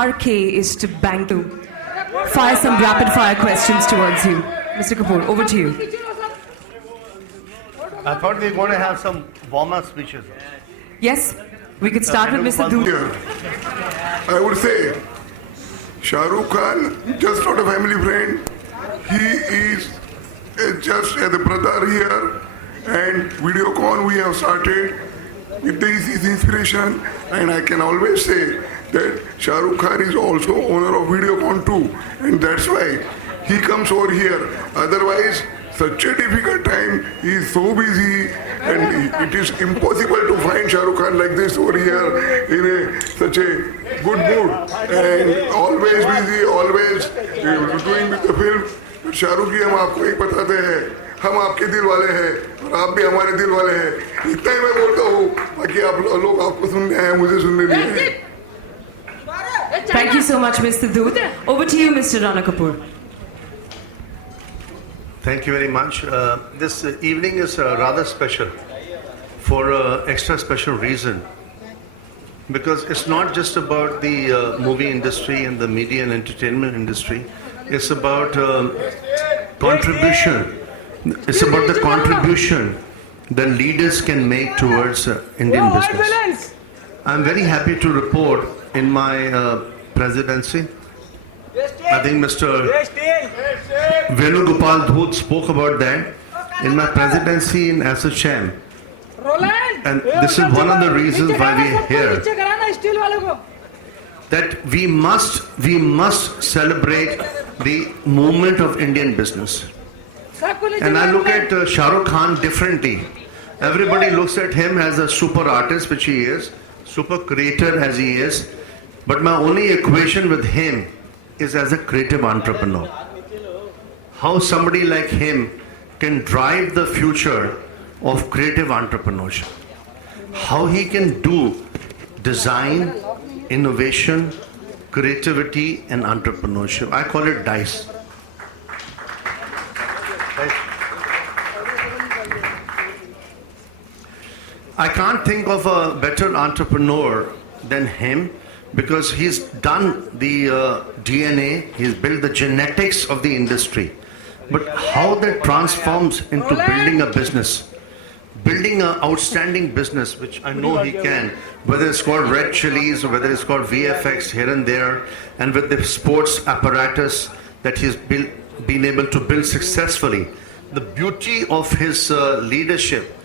SRK is to bang to fire some rapid fire questions towards you. Mr. Kapoor, over to you. I thought we were going to have some warm-up speeches. Yes, we could start with Mr. Dhoot. I would say Shahrukh Khan, just not a family friend. He is just as a brother here, and Videocon we have started with this his inspiration, and I can always say that Shahrukh Khan is also owner of Videocon too, and that's why he comes over here. Otherwise, such a difficult time, he is so busy, and it is impossible to find Shahrukh Khan like this over here in such a good mood, and always busy, always doing with the film. Shahrukh जी, हम आपको एक बताते हैं, हम आपके दिल वाले हैं और आप भी हमारे दिल वाले हैं. इतना ही मैं बोलता हूँ, बाकी आप लोग आपको सुनने आए, मुझे सुनने नहीं आए. Thank you so much, Mr. Dhoot. Over to you, Mr. Rana Kapoor. Thank you very much. This evening is rather special for an extra special reason, because it's not just about the movie industry and the media and entertainment industry. It's about contribution. It's about the contribution that leaders can make towards Indian business. I'm very happy to report in my presidency, I think Mr. Venugopal Dhoot spoke about that. In my presidency in Assocham, and this is one of the reasons why we are here, that we must celebrate the movement of Indian business. And I look at Shahrukh Khan differently. Everybody looks at him as a super artist, which he is, super creator as he is, but my only equation with him is as a creative entrepreneur. How somebody like him can drive the future of creative entrepreneurship. How he can do design, innovation, creativity and entrepreneurship. I call it DICE. I can't think of a better entrepreneur than him, because he's done the DNA, he's built the genetics of the industry. But how that transforms into building a business, building an outstanding business, which I know he can, whether it's called Red Chilies or whether it's called VFX here and there, and with the sports apparatus that he's been able to build successfully. The beauty of his leadership,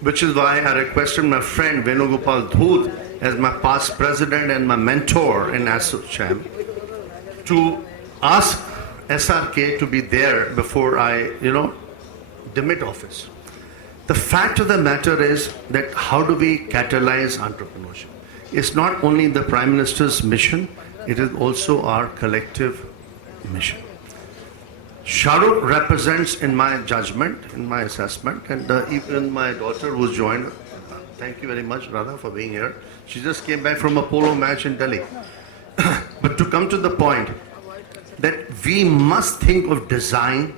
which is why I requested my friend Venugopal Dhoot as my past president and my mentor in Assocham to ask SRK to be there before I, demit office. The fact of the matter is that how do we catalyze entrepreneurship? It's not only the Prime Minister's mission, it is also our collective mission. Shahrukh represents, in my judgment, in my assessment, and even my daughter who's joined, thank you very much, Radha, for being here. She just came back from a polo match in Delhi. But to come to the point, that we must think of design,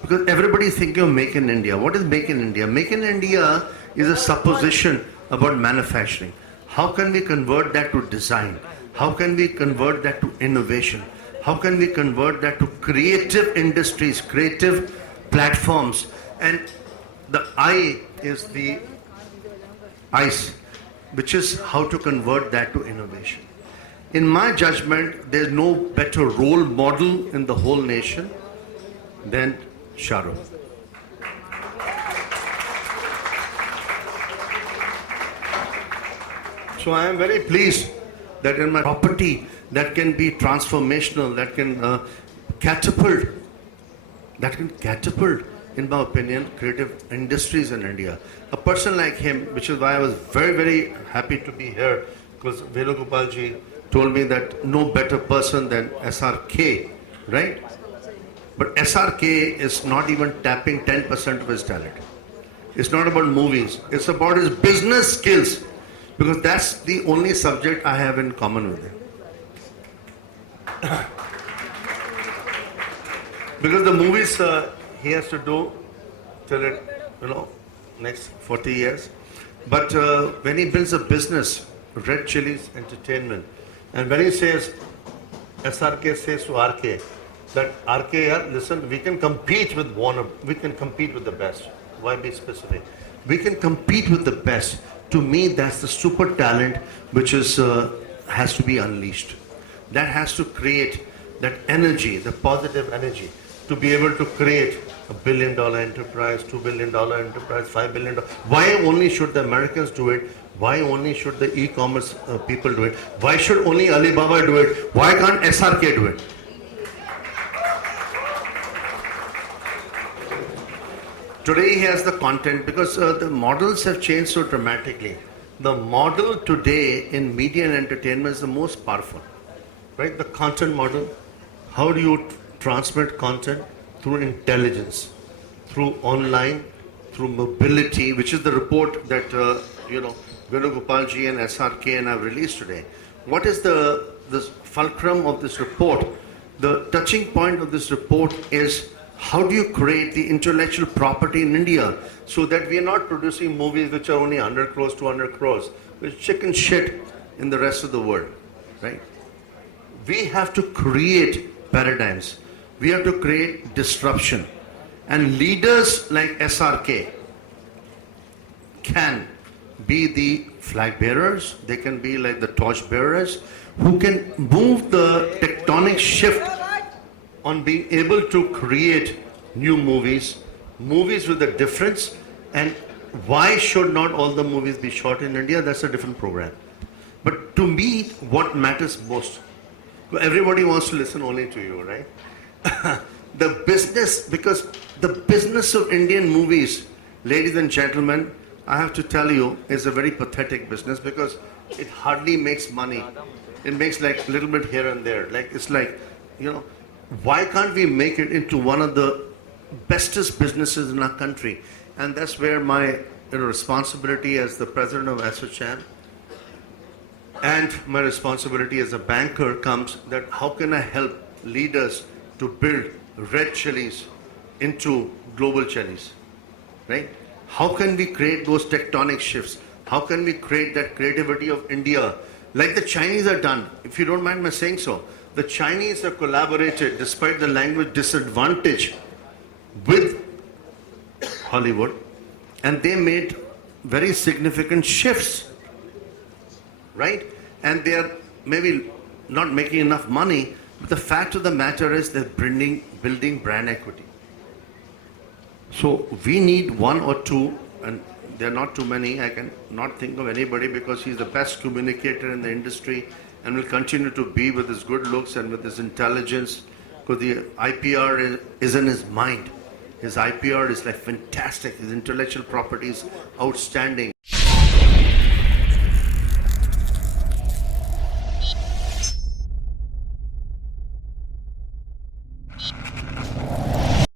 because everybody is thinking of Make in India. What is Make in India? Make in India is a supposition about manufacturing. How can we convert that to design? How can we convert that to innovation? How can we convert that to creative industries, creative platforms? And the I is the ICE, which is how to convert that to innovation. In my judgment, there's no better role model in the whole nation than Shahrukh. So I am very pleased that in my property that can be transformational, that can catapult, in my opinion, creative industries in India. A person like him, which is why I was very, very happy to be here, because Venugopal ji told me that no better person than SRK, right? But SRK is not even tapping 10% of his talent. It's not about movies, it's about his business skills, because that's the only subject I have in common with him. Because the movies he has to do till it, next 40 years. But when he builds a business, Red Chilies Entertainment, And when he says, SRK says to RK, that RK, yeah, listen, we can compete with Warner, we can compete with the best. Why be specific? We can compete with the best. To me, that's the super talent which is has to be unleashed. That has to create that energy, the positive energy, to be able to create $1 billion enterprise, $2 billion enterprise, $5 billion. Why only should the Americans do it? Why only should the e-commerce people do it? Why should only Alibaba do it? Why can't SRK do it? Today he has the content because the models have changed so dramatically. The model today in media and entertainment is the most powerful, right? The content model. How do you transmit content? Through intelligence, through online, through mobility, which is the report that Venugopalji and SRK and have released today. What is the fulcrum of this report? The touching point of this report is how do you create the intellectual property in India so that we are not producing movies which are only 100 crores, 200 crores, which is chicken shit in the rest of the world, right? We have to create paradigms. We have to create disruption. And leaders like SRK can be the flag bearers, they can be like the torch bearers, who can move the tectonic shift on being able to create new movies, movies with a difference. And why should not all the movies be shot in India? That's a different program. But to me, what matters most, everybody wants to listen only to you, right? The business, because the business of Indian movies, ladies and gentlemen, I have to tell you, is a very pathetic business because it hardly makes money. It makes like a little bit here and there. Like it's like, why can't we make it into one of the bestest businesses in our country? And that's where my responsibility as the president of Assocham and my responsibility as a banker comes, that how can I help leaders to build red chilies into global chilies, right? How can we create those tectonic shifts? How can we create that creativity of India like the Chinese are done? If you don't mind my saying so, the Chinese have collaborated despite the language disadvantage with Hollywood, and they made very significant shifts, right? And they are maybe not making enough money, but the fact of the matter is they're building brand equity. So we need one or two, and there are not too many. I can not think of anybody because he's the best communicator in the industry and will continue to be with his good looks and with his intelligence, because the IPR is in his mind. His IPR is like fantastic. His intellectual property is outstanding.